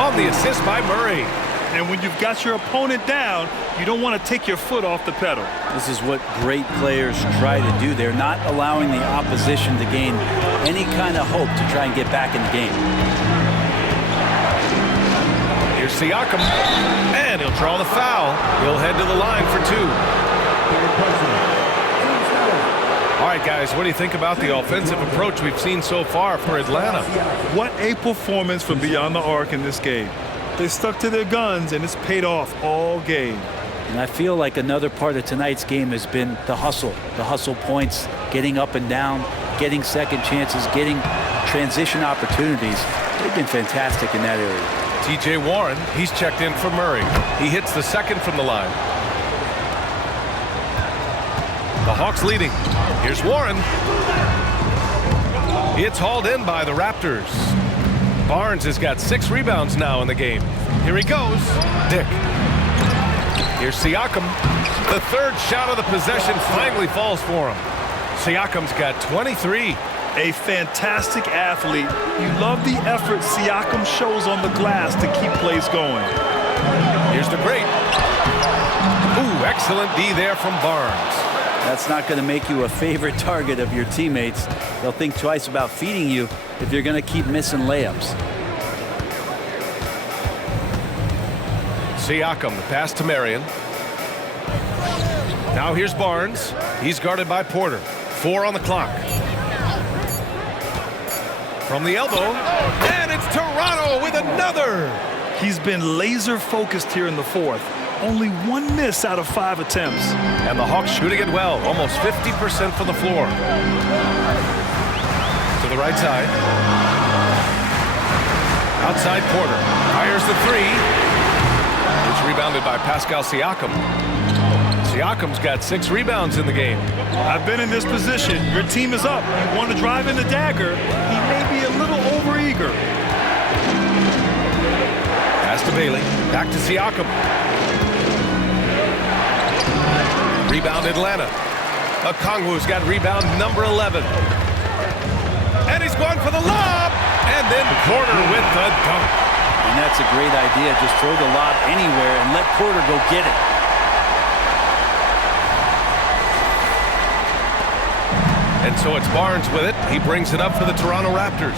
On the assist by Murray. And when you've got your opponent down, you don't want to take your foot off the pedal. This is what great players try to do. They're not allowing the opposition to gain any kind of hope to try and get back in the game. Here's Siakam, and he'll draw the foul. He'll head to the line for 2. All right, guys, what do you think about the offensive approach we've seen so far for Atlanta? What a performance from beyond the arc in this game. They stuck to their guns, and it's paid off all game. And I feel like another part of tonight's game has been the hustle points, getting up and down, getting second chances, getting transition opportunities. They've been fantastic in that area. T.J. Warren, he's checked in for Murray. He hits the second from the line. The Hawks leading. Here's Warren. It's hauled in by the Raptors. Barnes has got 6 rebounds now in the game. Here he goes. Dick. Here's Siakam. The third shot of the possession finally falls for him. Siakam's got 23. A fantastic athlete. You love the effort Siakam shows on the glass to keep plays going. Here's the great. Ooh, excellent D there from Barnes. That's not going to make you a favorite target of your teammates. They'll think twice about feeding you if you're going to keep missing layups. Siakam, the pass to Marion. Now here's Barnes. He's guarded by Porter. 4 on the clock. From the elbow, and it's Toronto with another. He's been laser focused here in the fourth. Only 1 miss out of 5 attempts. And the Hawks shooting it well, almost 50% from the floor. To the right side. Outside Porter. Fires the 3. It's rebounded by Pascal Siakam. Siakam's got 6 rebounds in the game. I've been in this position. Your team is up. You want to drive in the dagger. He may be a little overeager. Pass to Bailey. Back to Siakam. Rebound Atlanta. Okongwu's got rebound number 11. And he's going for the lob. And then Porter with the dunk. And that's a great idea. Just throw the lob anywhere and let Porter go get it. And so it's Barnes with it. He brings it up for the Toronto Raptors.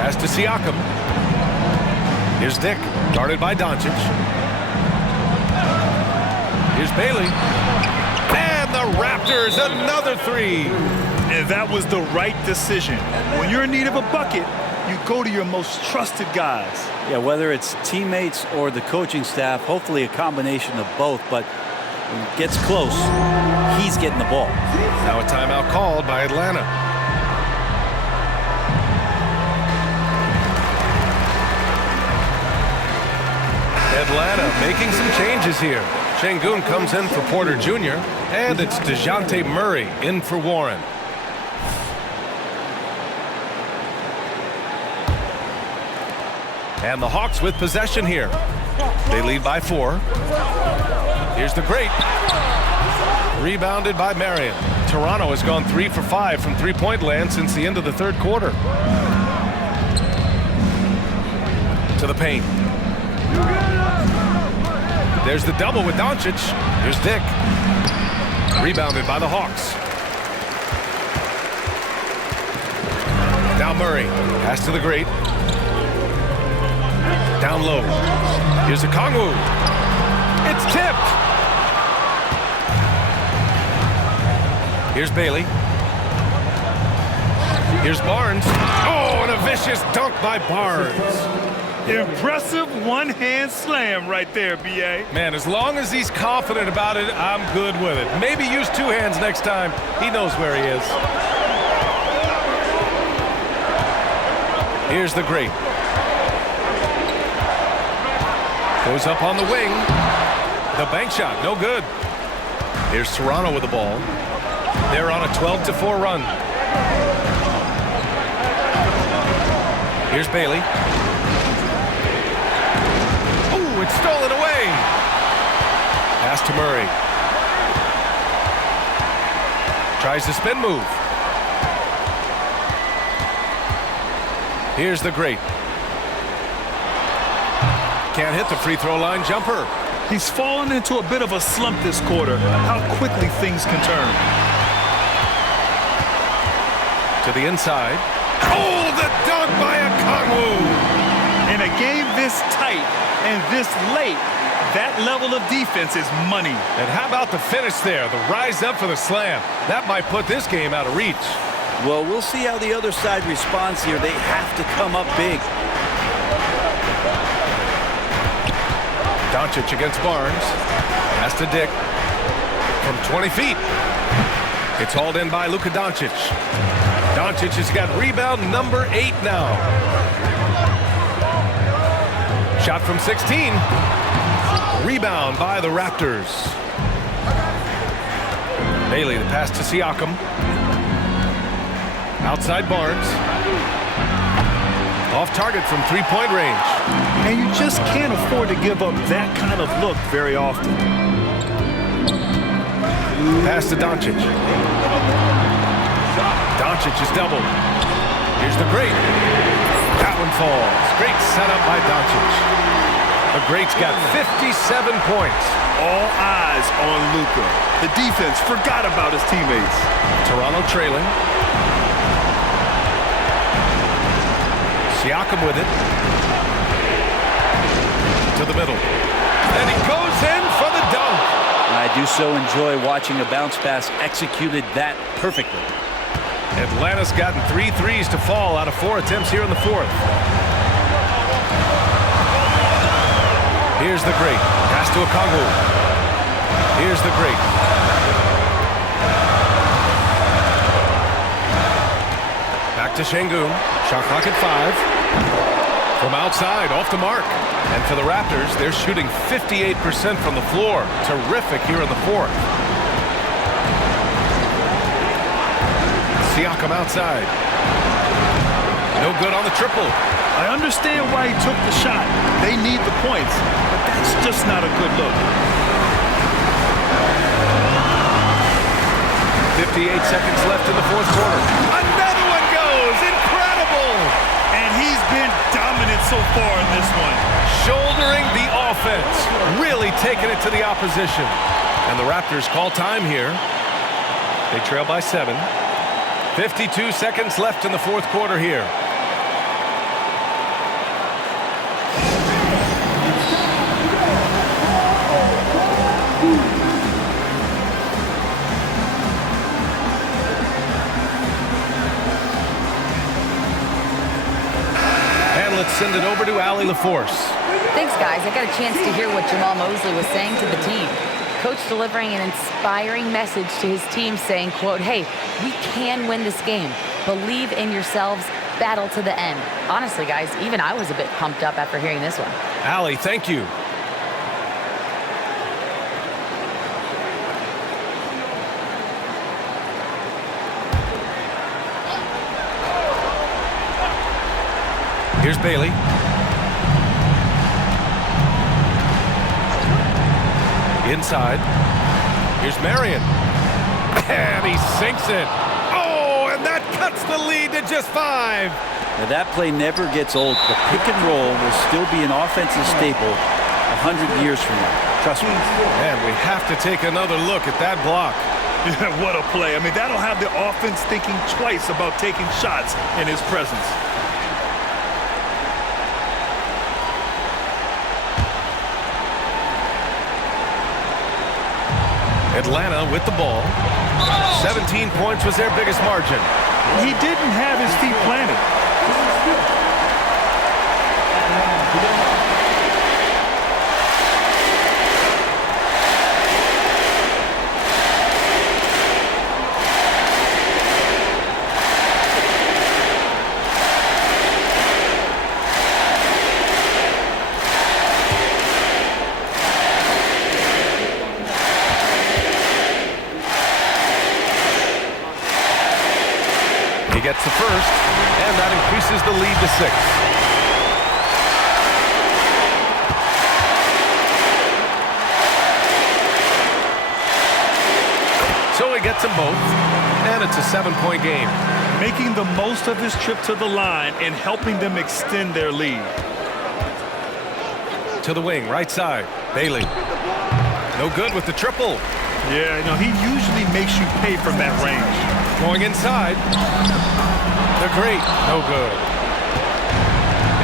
Pass to Siakam. Here's Dick, guarded by Doncic. Here's Bailey. And the Raptors, another 3. And that was the right decision. When you're in need of a bucket, you go to your most trusted guys. Yeah, whether it's teammates or the coaching staff, hopefully a combination of both, but when it gets close, he's getting the ball. Now a timeout called by Atlanta. Atlanta making some changes here. Şengün comes in for Porter Jr. And it's DeJounte Murray in for Warren. And the Hawks with possession here. They lead by 4. Here's the great. Rebounded by Marion. Toronto has gone 3 for 5 from three-point land since the end of the third quarter. To the paint. There's the double with Doncic. Here's Dick. Rebounded by the Hawks. Now Murray. Pass to the great. Down low. Here's Okongwu. It's tipped. Here's Bailey. Here's Barnes. Oh, and a vicious dunk by Barnes. Impressive one-hand slam right there, B.A. Man, as long as he's confident about it, I'm good with it. Maybe use two hands next time. He knows where he is. Here's the great. Goes up on the wing. The bank shot, no good. Here's Toronto with the ball. They're on a 12-4 run. Here's Bailey. Ooh, it's stolen away. Pass to Murray. Tries the spin move. Here's the great. Can't hit the free throw line jumper. He's fallen into a bit of a slump this quarter. How quickly things can turn. To the inside. Oh, the dunk by Okongwu. In a game this tight and this late, that level of defense is money. And how about the finish there? The rise up for the slam. That might put this game out of reach. Well, we'll see how the other side responds here. They have to come up big. Doncic against Barnes. Pass to Dick. From 20 feet. It's hauled in by Luka Doncic. Doncic has got rebound number 8 now. Shot from 16. Rebound by the Raptors. Bailey, the pass to Siakam. Outside Barnes. Off target from three-point range. And you just can't afford to give up that kind of look very often. Pass to Doncic. Doncic is doubled. Here's the great. That one falls. Great setup by Doncic. The great's got 57 points. All eyes on Luka. The defense forgot about his teammates. Toronto trailing. Siakam with it. To the middle. And he goes in for the dunk. I do so enjoy watching a bounce pass executed that perfectly. Atlanta's gotten 3 threes to fall out of 4 attempts here in the fourth. Here's the great. Pass to Okongwu. Here's the great. Back to Şengün. Shot clock at 5. From outside, off the mark. And for the Raptors, they're shooting 58% from the floor. Terrific here in the fourth. Siakam outside. No good on the triple. I understand why he took the shot. They need the points, but that's just not a good look. 58 seconds left in the fourth quarter. Another one goes! Incredible! And he's been dominant so far in this one. Shouldering the offense. Really taking it to the opposition. And the Raptors call time here. They trail by 7. 52 seconds left in the fourth quarter here. And let's send it over to Allie LaForce. Thanks, guys. I got a chance to hear what Jamal Mosley was saying to the team. Coach delivering an inspiring message to his team saying, quote, hey, we can win this game. Believe in yourselves. Battle to the end. Honestly, guys, even I was a bit pumped up after hearing this one. Allie, thank you. Here's Bailey. Inside. Here's Marion. And he sinks it. Oh, and that cuts the lead to just 5. Now that play never gets old. The pick and roll will still be an offensive staple 100 years from now. Trust me. And we have to take another look at that block. Yeah, what a play. I mean, that'll have the offense thinking twice about taking shots in his presence. Atlanta with the ball. 17 points was their biggest margin. He didn't have his feet planted. He gets the first, and that increases the lead to 6. So he gets them both, and it's a 7-point game. Making the most of his trip to the line and helping them extend their lead. To the wing, right side, Bailey. No good with the triple. Yeah, you know, he usually makes you pay from that range. Going inside. They're great. No good.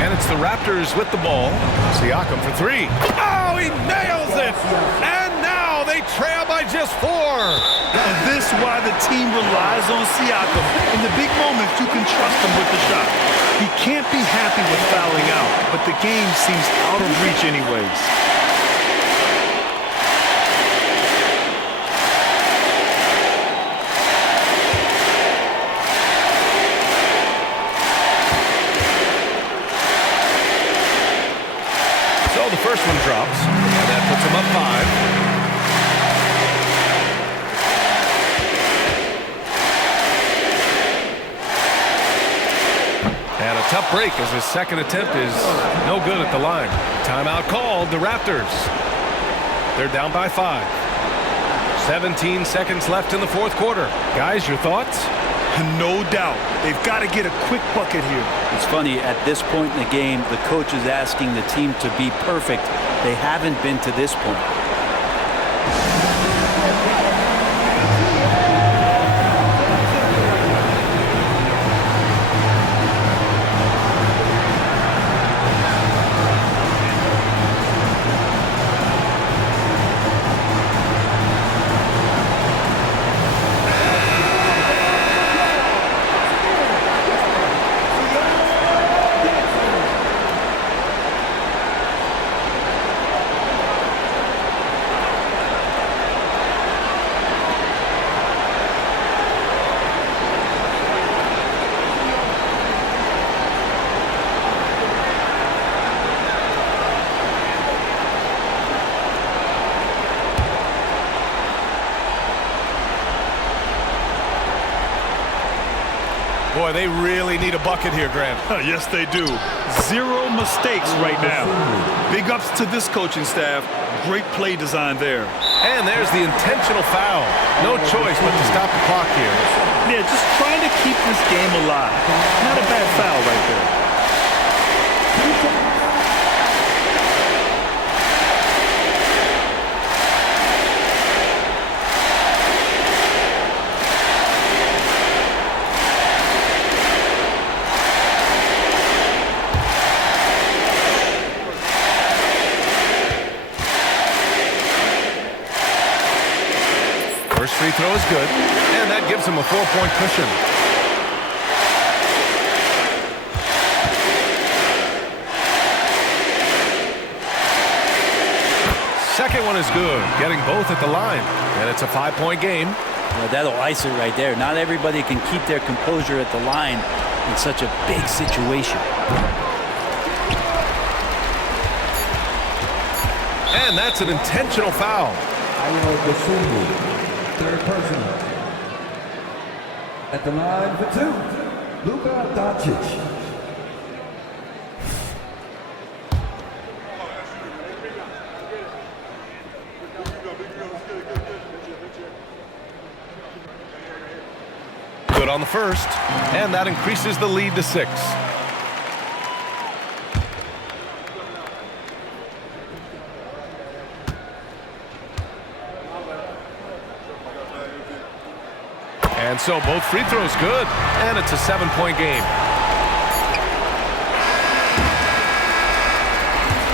And it's the Raptors with the ball. Siakam for 3. Oh, he nails it! And now they trail by just 4. And this is why the team relies on Siakam. In the big moments, you can trust him with the shot. He can't be happy with fouling out, but the game seems out of reach anyways. So the first one drops, and that puts him up 5. And a tough break as his second attempt is no good at the line. Timeout called, the Raptors. They're down by 5. 17 seconds left in the fourth quarter. Guys, your thoughts? No doubt. They've got to get a quick bucket here. It's funny, at this point in the game, the coach is asking the team to be perfect. They haven't been to this point. Boy, they really need a bucket here, Grant. Yes, they do. 0 mistakes right now. Big ups to this coaching staff. Great play design there. And there's the intentional foul. No choice but to stop the clock here. Yeah, just trying to keep this game alive. Not a bad foul right there. First free throw is good, and that gives him a 4-point cushion. Second one is good, getting both at the line, and it's a 5-point game. Well, that'll ice it right there. Not everybody can keep their composure at the line in such a big situation. And that's an intentional foul. Third personal. At the line for 2, Luka Doncic. Good on the first, and that increases the lead to 6. And so both free throws good, and it's a 7-point game.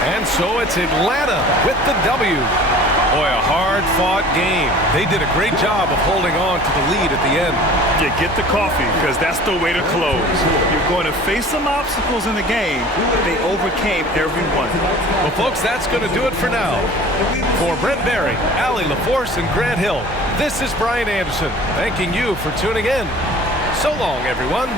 And so it's Atlanta with the W. Boy, a hard-fought game. They did a great job of holding on to the lead at the end. Yeah, get the coffee, because that's the way to close. You're going to face some obstacles in the game. They overcame every one. Well, folks, that's going to do it for now. For Brent Barry, Allie LaForce, and Grant Hill, this is Brian Anderson, thanking you for tuning in. So long, everyone.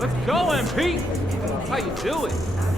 Let's go, MP. How you doing?